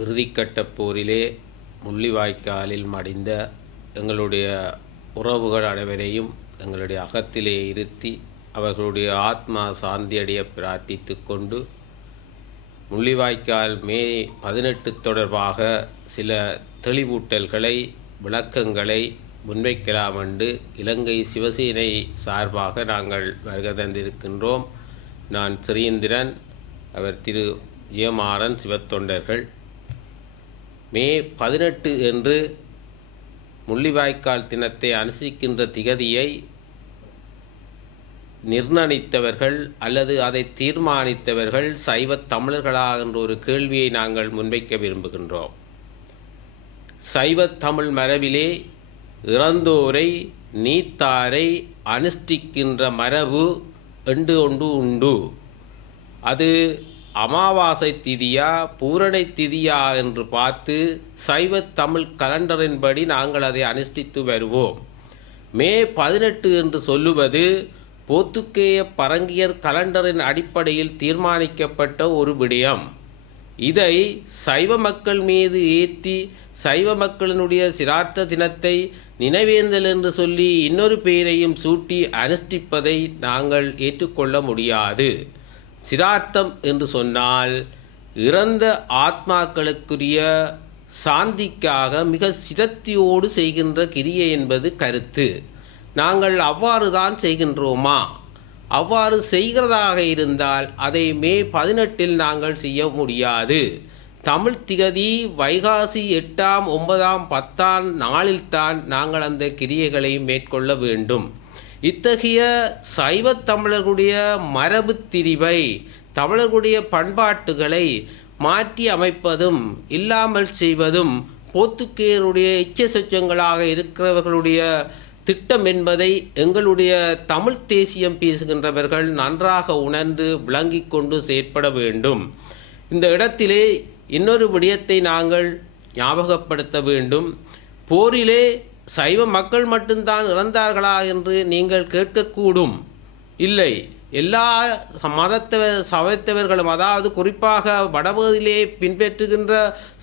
இறுதிக்கட்ட போரிலே முள்ளிவாய்க்காலில் மடிந்த எங்களுடைய உறவுகள் அனைவரையும் எங்களுடைய அகத்திலே இருத்தி அவர்களுடைய ஆத்மா சாந்தியடைய பிரார்த்தித்து கொண்டு முள்ளிவாய்க்கால் மே பதினெட்டு தொடர்பாக சில தெளிவூட்டல்களை விளக்கங்களை முன்வைக்கலாம் என்று இலங்கை சிவசேனை சார்பாக நாங்கள் வருகை தந்திருக்கின்றோம். நான் சிறீந்திரன் அவர் திரு ஜெயமாறன் சிவத்தொண்டர்கள். மே பதினெட்டு என்று முள்ளிவாய்க்கால் தினத்தை அனுசரிக்கின்ற திகதியை நிர்ணயித்தவர்கள் அல்லது அதை தீர்மானித்தவர்கள் சைவ தமிழர்களா என்ற ஒரு கேள்வியை நாங்கள் முன்வைக்க விரும்புகின்றோம். சைவ தமிழ் மரபிலே இறந்தோரை நீத்தாரை அனுஷ்டிக்கின்ற மரபு எண்டு ஒன்று உண்டு. அது அமாவாசை திதியா பூரணை திதியா என்று பார்த்து சைவத் தமிழ் கலண்டரின்படி நாங்கள் அதை அனுஷ்டித்து வருவோம். மே பதினெட்டு என்று சொல்லுவது போத்துக்கேய பரங்கியர் கலண்டரின் அடிப்படையில் தீர்மானிக்கப்பட்ட ஒரு விடயம். இதை சைவ மக்கள் மீது ஏற்றி சைவ மக்களினுடைய சிரார்த்த தினத்தை நினைவேந்தல் என்று சொல்லி இன்னொரு பெயரையும் சூட்டி அனுஷ்டிப்பதை நாங்கள் ஏற்றுக்கொள்ள முடியாது. சிரார்த்தம் என்று சொன்னால் இறந்த ஆத்மாக்களுக்குரிய சாந்திக்காக மிக சிரத்தியோடு செய்கின்ற கிரியை என்பது கருத்து. நாங்கள் அவ்வாறு தான் செய்கின்றோமா? அவ்வாறு செய்கிறதாக இருந்தால் அதை மே பதினெட்டில் நாங்கள் செய்ய முடியாது. தமிழ் திகதி வைகாசி எட்டாம் ஒன்பதாம் பத்தாம் நாளில்தான் நாங்கள் அந்த கிரியைகளை மேற்கொள்ள வேண்டும். இத்தகைய சைவத் தமிழர்களுடைய மரபு திரிவை தமிழர்களுடைய பண்பாட்டுகளை மாற்றி அமைப்பதும் இல்லாமல் செய்வதும் போத்துக்கேயருடைய இச்ச சொச்சங்களாக இருக்கிறவர்களுடைய திட்டம் என்பதை எங்களுடைய தமிழ் தேசியம் பேசுகின்றவர்கள் நன்றாக உணர்ந்து விளங்கி கொண்டு செயற்பட வேண்டும். இந்த இடத்திலே இன்னொரு விடயத்தை நாங்கள் ஞாபகப்படுத்த வேண்டும். போரிலே சைவ மக்கள் மட்டும்தான் இறந்தார்களா என்று நீங்கள் கேட்கக்கூடும். இல்லை எல்லா மதத்தவ சமயத்தவர்களும் அதாவது குறிப்பாக வடபகுதியிலே பின்பற்றுகின்ற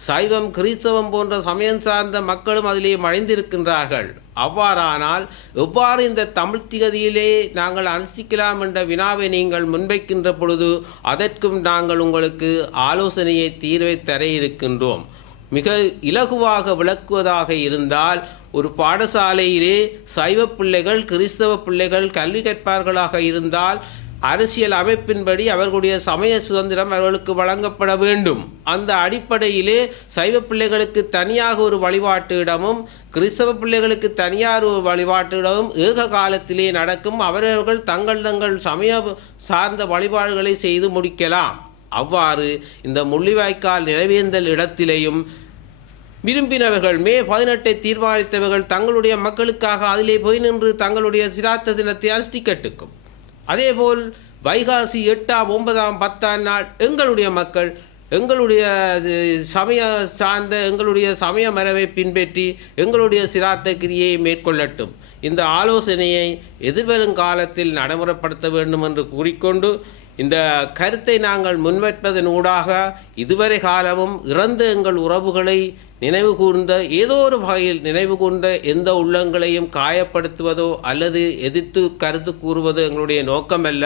சைவம் கிறிஸ்தவம் போன்ற சமயம் சார்ந்த மக்களும் அதிலே மறைந்திருக்கின்றார்கள் அவ்வாறானால் எவ்வாறு இந்த தமிழ் திகதியிலே நாங்கள் அனுஷ்டிக்கலாம் என்ற வினாவை நீங்கள் முன்வைக்கின்ற பொழுது அதற்கும் நாங்கள் உங்களுக்கு ஆலோசனையை தீர்வை தர இருக்கின்றோம். மிக இலகுவாக விளக்குவதாக இருந்தால் ஒரு பாடசாலையிலே சைவ பிள்ளைகள் கிறிஸ்தவ பிள்ளைகள் கல்வி கற்பார்களாக இருந்தால் அரசியல் அமைப்பின்படி அவர்களுடைய சமய சுதந்திரம் அவர்களுக்கு வழங்கப்பட வேண்டும். அந்த அடிப்படையிலே சைவ பிள்ளைகளுக்கு தனியாக ஒரு வழிபாட்டு இடமும் கிறிஸ்தவ பிள்ளைகளுக்கு தனியார் ஒரு வழிபாட்டு இடமும் ஏக காலத்திலே நடக்கும். அவரவர்கள் தங்கள் தங்கள் சமய சார்ந்த வழிபாடுகளை செய்து முடிக்கலாம். அவ்வாறு இந்த முள்ளிவாய்க்கால் நிறைவேந்தல் இடத்திலேயும் விரும்பினவர்கள் மே பதினெட்டை தீர்மானித்தவர்கள் தங்களுடைய மக்களுக்காக அதிலே போய் நின்று தங்களுடைய சிராத்த தினத்தை அனுஷ்டிக்கட்டுக்கும் அதேபோல் வைகாசி எட்டாம் ஒன்பதாம் பத்தாம் நாள் எங்களுடைய மக்கள் எங்களுடைய சமய சார்ந்த எங்களுடைய சமய மரபை பின்பற்றி எங்களுடைய சிராத்த கிரியை மேற்கொள்ளட்டும். இந்த ஆலோசனையை எதிர்வரும் காலத்தில் நடைமுறைப்படுத்த வேண்டும் என்று கூறிக்கொண்டு இந்த கருத்தை நாங்கள் முன்வைப்பதன் ஊடாக இதுவரை காலமும் இறந்த எங்கள் உறவுகளை நினைவு கூர்ந்த ஏதோ ஒரு வகையில் நினைவு கூர்ந்த எந்த உள்ளங்களையும் காயப்படுத்துவதோ அல்லது எதிர்த்து கருத்து கூறுவதோ எங்களுடைய நோக்கமல்ல.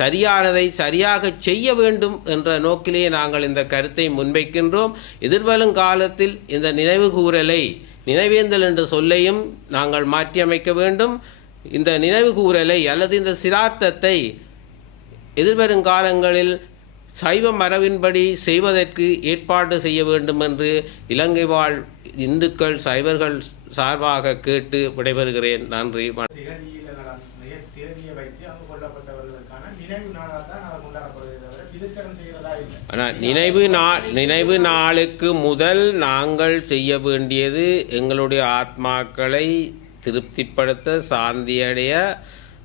சரியானதை சரியாக செய்ய வேண்டும் என்ற நோக்கிலேயே நாங்கள் இந்த கருத்தை முன்வைக்கின்றோம். எதிர்வரும் காலத்தில் இந்த நினைவு கூறலை நினைவேந்தல் என்ற சொல்லையும் நாங்கள் மாற்றியமைக்க வேண்டும். இந்த நினைவு கூறலை அல்லது இந்த சிரார்த்தத்தை எதிர்வரும் காலங்களில் சைவ மரபின்படி செய்வதற்கு ஏற்பாடு செய்ய வேண்டும் என்று இலங்கை வாழ் இந்துக்கள் சைவர்கள் சார்பாக கேட்டு விடைபெறுகிறேன். நன்றி. ஆனால் நினைவு நாள் நினைவு நாளுக்கு முதல் நாங்கள் செய்ய வேண்டியது எங்களுடைய ஆத்மாக்களை திருப்திப்படுத்த சாந்தியடைய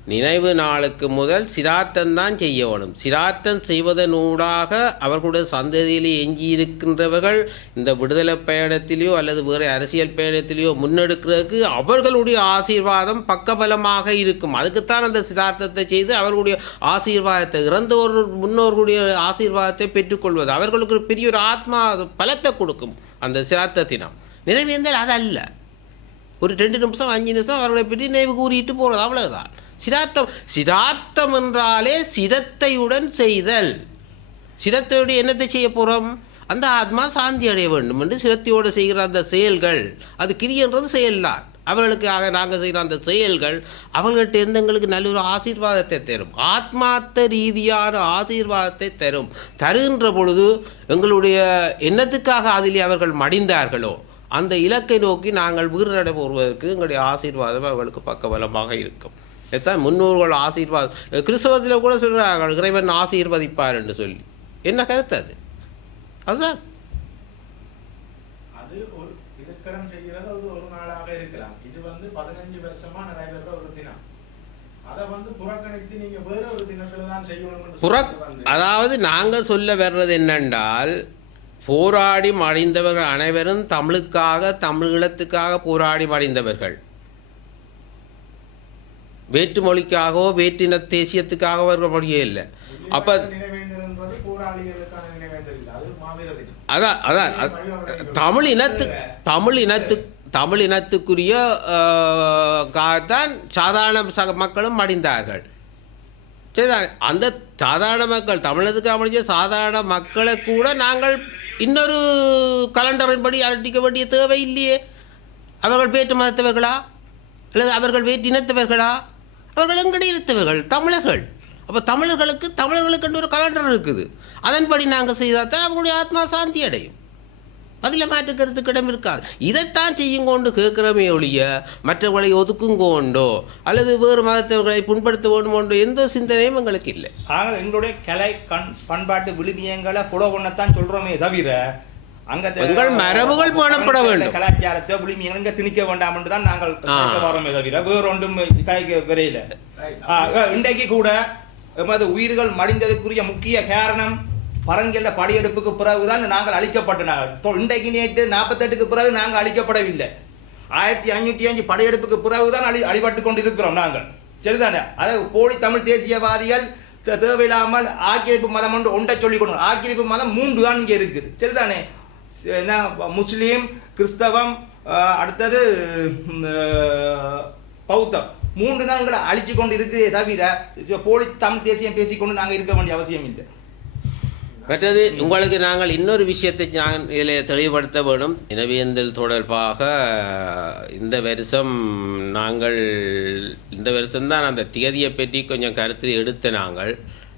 நினைவு நாளுக்கு முதல் சிரார்த்தம் தான் செய்ய வேணும். சிரார்த்தம் செய்வதனூடாக அவர்களுடைய சந்ததியில் எஞ்சியிருக்கின்றவர்கள் இந்த விடுதலை பயணத்திலேயோ அல்லது வேறு அரசியல் பயணத்திலேயோ முன்னெடுக்கிறதுக்கு அவர்களுடைய ஆசீர்வாதம் பக்கபலமாக இருக்கும். அதுக்குத்தான் அந்த சிரார்த்தத்தை செய்து அவர்களுடைய ஆசீர்வாதத்தை இறந்த ஒரு முன்னோர்களுடைய ஆசீர்வாதத்தை பெற்றுக்கொள்வது அவர்களுக்கு ஒரு பெரிய ஒரு ஆத்மா பலத்தை கொடுக்கும் அந்த சிரார்த்தத்தினம் நினைவேந்தால் அது அல்ல. ஒரு ரெண்டு நிமிஷம் அஞ்சு நிமிஷம் அவர்களை பற்றி நினைவு கூறிட்டு போகிறது அவ்வளோதான் சிதார்த்தம். சிதார்த்தம் என்றாலே சிதத்தையுடன் செய்தல். சிதத்தையுடைய என்னத்தை செய்ய போகிறோம் அந்த ஆத்மா சாந்தி அடைய வேண்டும் என்று சிரத்தையோடு செய்கிற அந்த செயல்கள். அது கிரியன்றது செயல்தான். அவர்களுக்காக நாங்கள் செய்கிற அந்த செயல்கள் அவர்கள்ட்ட இருந்து எங்களுக்கு நல்ல ஒரு ஆசீர்வாதத்தை தரும். ஆத்மார்த்த ரீதியான ஆசீர்வாதத்தை தரும். தருகின்ற பொழுது எங்களுடைய எண்ணத்துக்காக அதிலே அவர்கள் மடிந்தார்களோ அந்த இலக்கை நோக்கி நாங்கள் வீறு நடைபெறுவதற்கு எங்களுடைய ஆசீர்வாதம் அவர்களுக்கு பக்கபலமாக இருக்கும். இதைத்தான் முன்னோர்கள் ஆசீர்வாதம் கிறிஸ்தவத்தில் கூட சொல்கிறார்கள் இறைவன் ஆசீர்வதிப்பார் என்று சொல்லி. என்ன கருத்து அது? அதுதான். அதாவது நாங்கள் சொல்ல வர்றது என்னென்றால் போராடி மடிந்தவர்கள் அனைவரும் தமிழுக்காக தமிழீழத்துக்காக போராடி மடிந்தவர்கள். வேற்று மொழிக்காகவோ வேற்றின தேசியத்துக்காகவோ படியே இல்லை. அப்போ அதான் அதான். அது- தமிழ் இனத்து தமிழ் இனத்து தமிழ் இனத்துக்குரிய காகத்தான் சாதாரண சக மக்களும் மடிந்தார்கள். சரிதான் அந்த சாதாரண மக்கள் தமிழகத்துக்கு அமைச்ச சாதாரண மக்களை கூட நாங்கள் இன்னொரு கலண்டரின்படி அலட்டிக்க வேண்டிய தேவை இல்லையே. அவர்கள் வேற்று மதத்தவர்களா? அல்லது அவர்கள் வேற்று இனத்தவர்களா அவர்கள் எங்கடி தமிழர்கள். அப்போ தமிழர்களுக்கு தமிழர்களுக்கு ஒரு கலண்டர் இருக்குது. அதன்படி நாங்கள் செய்தால் தான் அவங்களுடைய ஆத்மா சாந்தி அடையும். அதில் மாற்றுக்கிறதுக்கு இடம் இருக்காது. இதைத்தான் செய்யுங்கொண்டு கேட்குறமே ஒழிய மற்றவர்களை ஒதுக்குங்கோண்டோ அல்லது வேறு மதத்தவர்களை புண்படுத்த வேண்டுமோண்டோ எந்த சிந்தனையும் எங்களுக்கு இல்லை. ஆக எங்களுடைய கலை கண் பண்பாட்டு விழுமியங்களை ஃபாலோ சொல்கிறோமே தவிர எங்கள் மரபுகள் பேணப்பட வேண்டும். கலாச்சாரத்தை விழுமியங்கள் இங்க திணிக்க வேண்டாம் என்று தான் நாங்கள் வரோமே தவிர வேறொன்றும் கைக்கு விரையில. இன்றைக்கு கூட எமது உயிர்கள் மடிந்ததுக்குரிய முக்கிய காரணம் பரங்கியல்ல படையெடுப்புக்கு பிறகுதான் நாங்கள் அழிக்கப்பட்டனார்கள் தொ- இன்றைக்கு நேற்று நாற்பத்தெட்டுக்கு பிறகு நாங்கள் அழிக்கப்படவில்லை ஆயிரத்தி ஐநூற்றி அஞ்சு படையெடுப்புக்கு பிறகுதான் அழி அழிபட்டு கொண்டிருக்கிறோம் நாங்கள். சரிதானே? அதாவது போலி தமிழ் தேசியவாதிகள் தேவையில்லாமல் ஆக்கிரமிப்பு மதம் ஒன்று ஒன்றை சொல்லிக் கொண்டு ஆக்கிரமிப்பு மதம் மூன்று தான் இங்கே இருக்குது. சரிதானே? என்ன முஸ்லீம் கிறிஸ்தவம் அடுத்தது பௌத்தம். மூன்று தான் எங்களை அழிச்சு கொண்டு இருக்குதே தவிர போலி தம் தேசியம் பேசிக்கொண்டு நாங்கள் இருக்க வேண்டிய அவசியம் இல்லை. மற்றது உங்களுக்கு நாங்கள் இன்னொரு விஷயத்தை நான் இதில் தெளிவுபடுத்த வேண்டும். இனவியந்தல் தொடர்பாக இந்த வருஷம் நாங்கள் இந்த வருஷம்தான் அந்த தியதியை பற்றி கொஞ்சம் கருத்து எடுத்த நாங்கள்.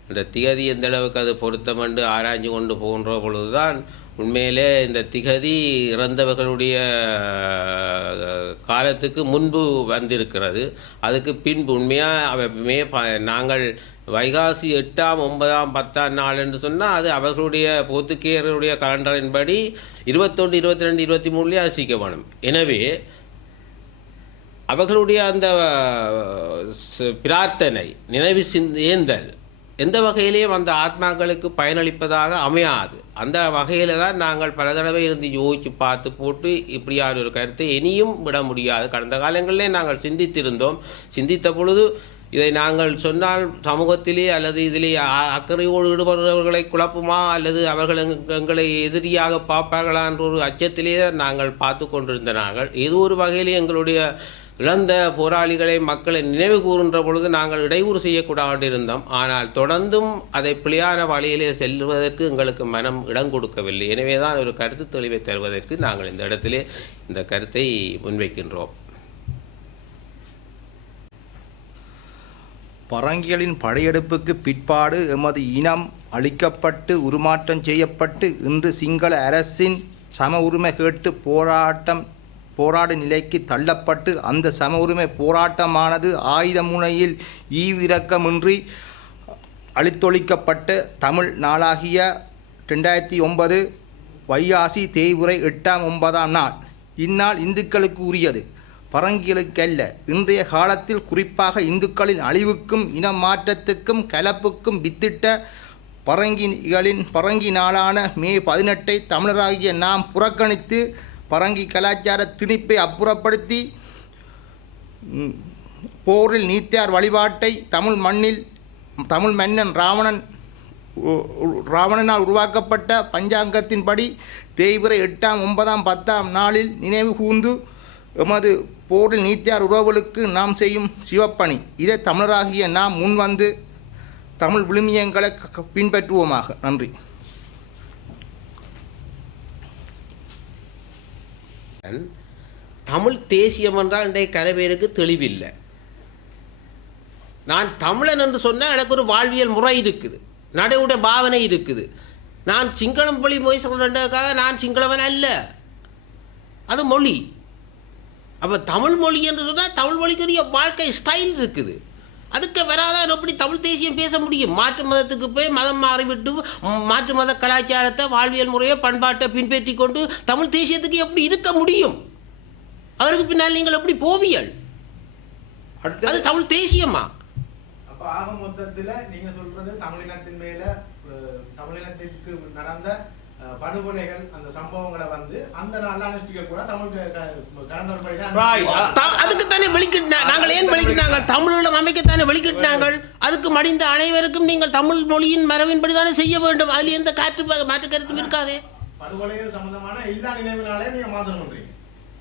அந்த தியதி எந்த அளவுக்கு அது பொருத்தமண்டு ஆராய்ஞ்சு கொண்டு போகின்ற பொழுதுதான் உண்மையிலே இந்த திகதி இறந்தவர்களுடைய காலத்துக்கு முன்பு வந்திருக்கிறது. அதுக்கு பின்பு உண்மையாக அவ மே நாங்கள் வைகாசி எட்டாம் ஒன்பதாம் பத்தாம் நாள் என்று சொன்னால் அது அவர்களுடைய போத்துக்கேயர்களுடைய கலண்டரின்படி இருபத்தொன்று இருபத்தி ரெண்டு இருபத்தி மூணுலேயே அரிசிக்க வேணும். எனவே அவர்களுடைய அந்த பிரார்த்தனை நினைவு சிந்தேந்தல் எந்த வகையிலேயும் அந்த ஆத்மாக்களுக்கு பயனளிப்பதாக அமையாது. அந்த வகையில் தான் நாங்கள் பல தடவை இருந்து யோசித்து பார்த்து போட்டு இப்படியான ஒரு கருத்தை இனியும் விட முடியாது. கடந்த காலங்களிலே நாங்கள் சிந்தித்திருந்தோம். சிந்தித்த பொழுது இதை நாங்கள் சொன்னால் சமூகத்திலே அல்லது இதிலே அக்கறையோடு ஈடுபடுறவர்களை குழப்புமா? அல்லது அவர்கள் எங்களை எதிரியாக பார்ப்பார்களா? என்ற ஒரு அச்சத்திலே நாங்கள் பார்த்து கொண்டிருந்த நாங்கள் ஏதோ ஒரு வகையிலே எங்களுடைய இழந்த போராளிகளை மக்களை நினைவு கூறுகின்ற பொழுது நாங்கள் இடையூறு செய்யக்கூடாது இருந்தோம். ஆனால் தொடர்ந்தும் அதை பிழையான வழியிலே செல்வதற்கு எங்களுக்கு மனம் இடம் கொடுக்கவில்லை. எனவே தான் ஒரு கருத்து தெளிவை தருவதற்கு நாங்கள் இந்த இடத்திலே இந்த கருத்தை முன்வைக்கின்றோம். பரங்கிகளின் படையெடுப்புக்கு பிற்பாடு எமது இனம் அளிக்கப்பட்டு உருமாற்றம் செய்யப்பட்டு இன்று சிங்கள அரசின் சம உரிமை கேட்டு போராட்டம் போராட நிலைக்கு தள்ளப்பட்டு அந்த சம உரிமை போராட்டமானது ஆயுத முனையில் ஈவிரக்கமின்றி அழித்தொழிக்கப்பட்ட தமிழ் நாளாகிய ரெண்டாயிரத்தி ஒன்பது வைகாசி தேய்வுரை எட்டாம் ஒன்பதாம் நாள். இந்நாள் இந்துக்களுக்கு உரியது. பரங்கிகளுக்கல்ல. இன்றைய காலத்தில் குறிப்பாக இந்துக்களின் அழிவுக்கும் இன மாற்றத்துக்கும் கலப்புக்கும் வித்திட்ட பரங்கிகளின் பரங்கி நாளான மே பதினெட்டை தமிழராகிய நாம் புறக்கணித்து பரங்கி கலாச்சார திணிப்பை அப்புறப்படுத்தி போரில் நீத்தியார் வழிபாட்டை தமிழ் மண்ணில் தமிழ் மன்னன் ராவணன் ராவணனால் உருவாக்கப்பட்ட பஞ்சாங்கத்தின்படி தேய்பிறை எட்டாம் ஒன்பதாம் பத்தாம் நாளில் நினைவு கூர்ந்து எமது போரில் நீத்தியார் உறவுகளுக்கு நாம் செய்யும் சிவப்பணி. இதை தமிழராகிய நாம் முன்வந்து தமிழ் விழுமியங்களை க- பின்பற்றுவோமாக. நன்றி. தமிழ் தேசியம் என்றால் இன்றைய கனவேருக்கு தெளிவில்லை. நான் தமிழன் என்று சொன்னால் எனக்கு ஒரு வாழ்வியல் முறை இருக்குது. நடைமுறை பாவனை இருக்குது. நான் சிங்களம் மொழி மொழி சொல்கிறேன்டாக்காக நான் சிங்களவன் அல்ல. அது மொழி. அப்போ தமிழ் மொழி என்று சொன்னால் தமிழ் மொழிக்குரிய வாழ்க்கை ஸ்டைல் இருக்குது. அதுக்கு வராதான் எப்படி தமிழ் தேசியம் பேச முடியும்? மாற்று மதத்துக்கு போய் மதம் மாறிவிட்டு மாற்று மத கலாச்சாரத்தை வாழ்வியல் முறையை பண்பாட்டை பின்பற்றி கொண்டு தமிழ் தேசியத்துக்கு எப்படி இருக்க முடியும்? அவருக்கு பின்னால் நீங்கள் எப்படி போவியல் அது தமிழ் தேசியமா? அப்ப ஆக மொத்தத்துல நீங்க சொல்றது தமிழினத்தின் மேல தமிழினத்திற்கு நடந்த படுகொலைகள் அந்த சம்பவங்களை வந்து அந்த அனுஷ்டிக்க கூட தமிழ் அதுக்கு தானே வெளிக்கிட்டு நாங்கள் ஏன் வெளிக்கிட்டாங்க தமிழீழம் அமைக்கத்தானே வெளிக்கிட்டாங்கள் அதுக்கு மடிந்த அனைவருக்கும் நீங்கள் தமிழ் மொழியின் மரபின்படி தானே செய்ய வேண்டும்? அதில் எந்த காற்று மாற்று கருத்தும் இருக்காதே. படுகொலைகள் சம்பந்தமான எல்லா நினைவுனாலே நீங்க மாத்தணும் பண்றீங்க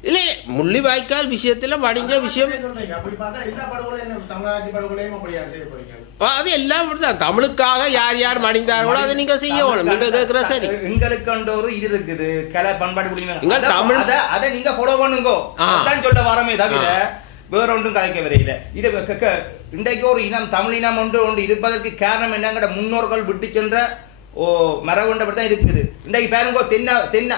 இல்லை முள்ளிவாய்க்கால் விஷயத்தில் மடிஞ்ச விஷயம் அப்படி பார்த்தா எல்லா படுகொலையும் தமிழராட்சி படுகொலையும் அப்படியா செய்ய போறீங்க? அது எல்லாம் அப்படிதான் தமிழுக்காக யார் யார் மடிந்தார்களோ அதை நீங்க செய்யணும். நீங்க கேட்குற சரி. எங்களுக்கு ஒரு இது இருக்குது. கலை பண்பாடு குடிமை தமிழ்- அத நீங்க ஃபாலோ பண்ணுங்க. அதான் சொல்ல வரமே தவிர வேற ஒன்றும் கதைக்க வரையில. இது இன்றைக்கு ஒரு இனம் தமிழ் இனம் ஒன்று ஒன்று இருப்பதற்கு காரணம் என்னங்கட முன்னோர்கள் விட்டு சென்ற ஓ மரபுண்டபடி தான் இருக்குது. இன்றைக்கு பாருங்க தென்ன தென்ன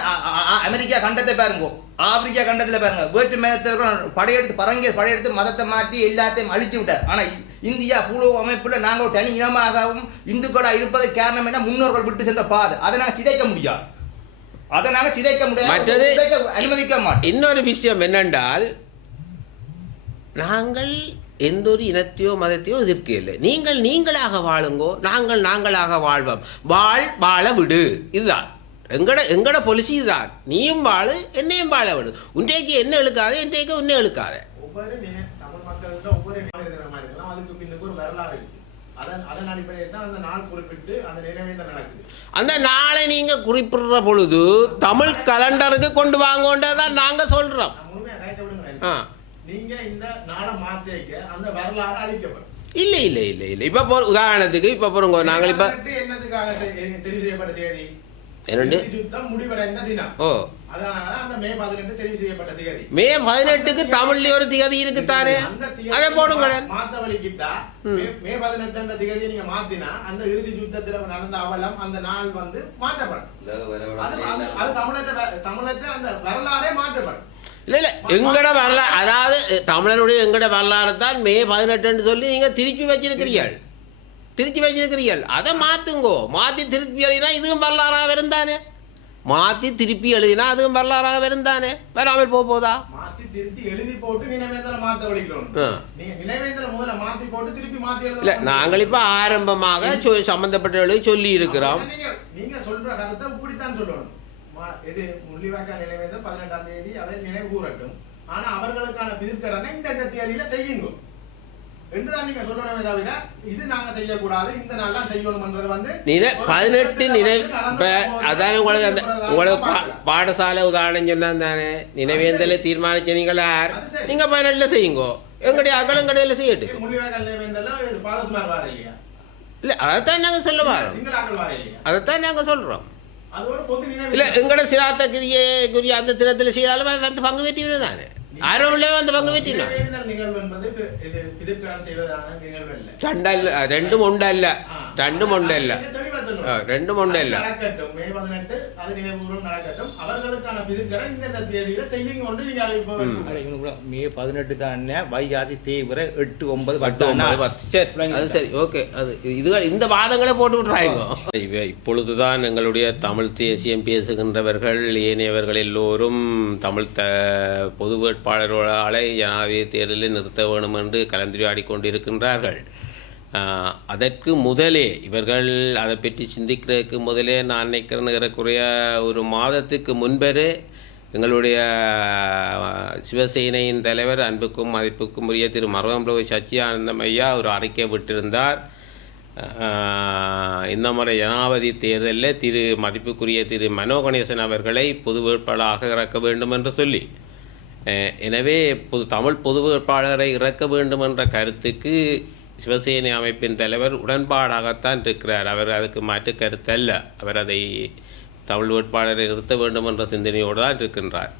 அமெரிக்கா கண்டத்தை பாருங்க. ஆப்பிரிக்கா கண்டத்துல பாருங்க. வேற்று மதத்தவர்கள் படையெடுத்து பரங்கிய படையெடுத்து மதத்தை மாற்றி எல்லாத்தையும் அழிச்சு விட்டார். ஆனா இ- இந்தியா பூலோ அமைப்புல நாங்கள் ஒரு தனி இனமாகவும் இந்துக்களா இருப்பதற்கு காரணம் என்ன? முன்னோர்கள் விட்டு சென்ற பாதை. அதை நாங்க சிதைக்க முடியாது. அதை நாங்க சிதைக்க முடியாது. மற்றது- சிதைக்க அனுமதிக்க மாட்டோம். இன்னொரு விஷயம் என்னென்றால் நாங்கள் எந்த ஒரு இனத்தையோ மதத்தையோ எதிர்க்கவில்லை. நீங்கள் நீங்களாக வாழுங்கோ நாங்கள் நாங்களாக வாழ்வோம். வாழ் வாழ விடு. இதுதான். எங்கட எங்கட பொலிசி இதுதான். நீயும் வாழு என்னையும் வாழ விடு. உன்றைக்கு என்ன இழுக்காதே இன்றைக்கு உன்னை இழுக்காதே. ஒவ்வொரு தமிழ் மக்கள்கிட்ட ஒவ்வொரு நினைவு தினமா இருக்கலாம் அதுக்கு பின்னுக்கு ஒரு வரலாறு இருக்கு அதன் அதன் அடிப்படையில் தான் அந்த நாள் நீங்க குறிப்பிடுற பொழுது தமிழ் கலண்டருக்கு கொண்டு வாங்கோன்றதான் நாங்க சொல்றோம். இல்லை இல்லை இல்லை இல்லை. இப்போ போற உதாரணத்துக்கு இப்போ போறோங்க நாங்கள் இப்போ பதினெட்டு மே பதினெட்டு தெரிவு செய்யப்பட்ட தேதி மே பதினெட்டுக்கு தமிழ்ல ஒரு திகதி இருக்குத்தானே? அதை போடுங்களேன். மா- மாத்த வலிக்கிட்டா ம். மே- மே பதினெட்டு அந்த திகதியை நீங்க மாத்தினா அந்த இறுதி யுத்தத்துல நடந்த அவலம் அந்த நாள் வந்து மாற்றப்படும். அது அது- அது தமிழற்ற வ- தமிழற்ற அந்த வரலாறே மாற்றப்படும். இல்லை இல்லை எங்கட வரலாறு அதாவது தமிழருடைய எங்கட வரலாறு தான் மே பதினெட்டுன்னு சொல்லி நீங்க திருப்பி வச்சிருக்கிறீர்கள். திருப்பி. வச்சிருக்கிறீர்கள். அதை மாத்துங்கோ. மாத்தி திருப்பி எழுதினா இதுவும் வரலாறாக இருந்தானே மாத்தி திருப்பி எழுதினா அதுவும் வரலாறாக இருந்தானே வராமல் போக போதா? இல்லை நாங்கள் இப்போ ஆரம்பமாக சம்பந்தப்பட்டவர்களை சொல்லி இருக்கிறோம் பதினெட்டாம் தேதி அதை நினைவு கூறட்டும். ஆனா அவர்களுக்கான பிதிர்க்கடனை இந்த இந்த தேதியில செய்யுங்க என்றுதான் நீங்க சொல்லணுமே தவிர இது நாங்க செய்யக்கூடாது இந்த நாள் தான் செய்யணும்ன்றது வந்து ஒரு பதினெட்டு நினை இப்போ அதான உங்களுக்கு அந்த உங்களுக்கு. பாடசாலை உதாரணம் சொன்னா தானே. நினைவேந்தலை தீர்மானிச்ச நீங்கள் யார். நீங்கள் பதினெட்டில் செய்யுங்கோ. எங்களுடைய பாதஸ்மார் வார இல்லையா? இல்லை அதைத்தான் நாங்கள் சொல்ல வரோம். அதைத்தான் நாங்கள் சொல்கிறோம் இல்லை எங்களோட சிராத்தக்கிரிய அந்த தினத்தில் செய்தாலும் வந்து பங்கு பெற்றிவிடும் தானே ஆரோம் இல்லை வந்து பங்கு பெற்றினா நினைவேந்தல் நிகழ்வு என்பது ரெண்டும் ஒன்றும் இல்லை. நடக்கட்டும். மே பதினெட்டு அது நினைவுகூரும் நடக்கட்டும். அவர்களுக்கான பிதிர்கடன் இந்தந்த தேதியில செய்யுங்க ஒன்று நீங்க அறிவிப்ப வேண்டும். மே பதினெட்டு தானே வைகாசி தேய்பிற எட்டு ஒன்பது பத்து ஒன்பது பத்து சரி அது சரி ஓகே. அது இது இந்த வாதங்களை போட்டு விட்றாங்க இவ இப்பொழுதுதான் எங்களுடைய தமிழ் தேசியம் பேசுகின்றவர்கள் ஏனையவர்கள் எல்லோரும் தமிழ் த பொது வேட்பாளர்களை ஜனாதிபதி தேர்தலில் நிறுத்த வேணும் என்று கலந்துரையாடி கொண்டிருக்கின்றார்கள். அதற்கு முதலே இவர்கள் அதை பற்றி சிந்திக்கிறதுக்கு முதலே நான் நினைக்கிறேன் ஏறக்குறைய ஒரு மாதத்துக்கு முன்பரே எங்களுடைய சிவசேனையின் தலைவர் அன்புக்கும் மதிப்புக்கும் உரிய திரு மருதம்பிரபு சச்சியானந்தம் ஐயா ஒரு அறிக்கை விட்டிருந்தார். இந்த முறை ஜனாபதி தேர்தலில் திரு மதிப்புக்குரிய திரு மனோ கணேசன் அவர்களை பொது வேட்பாளராக இறக்க வேண்டும் என்று சொல்லி. எனவே பொது தமிழ் பொது வேட்பாளரை இறக்க வேண்டும் என்ற கருத்துக்கு சிவசேனை அமைப்பின் தலைவர் உடன்பாடாகத்தான் இருக்கிறார். அவர் அதுக்கு மாற்று கருத்தல்ல அவர் அதை தமிழ் வேட்பாளரை நிறுத்த வேண்டும் என்ற சிந்தனையோடு தான் இருக்கின்றார்.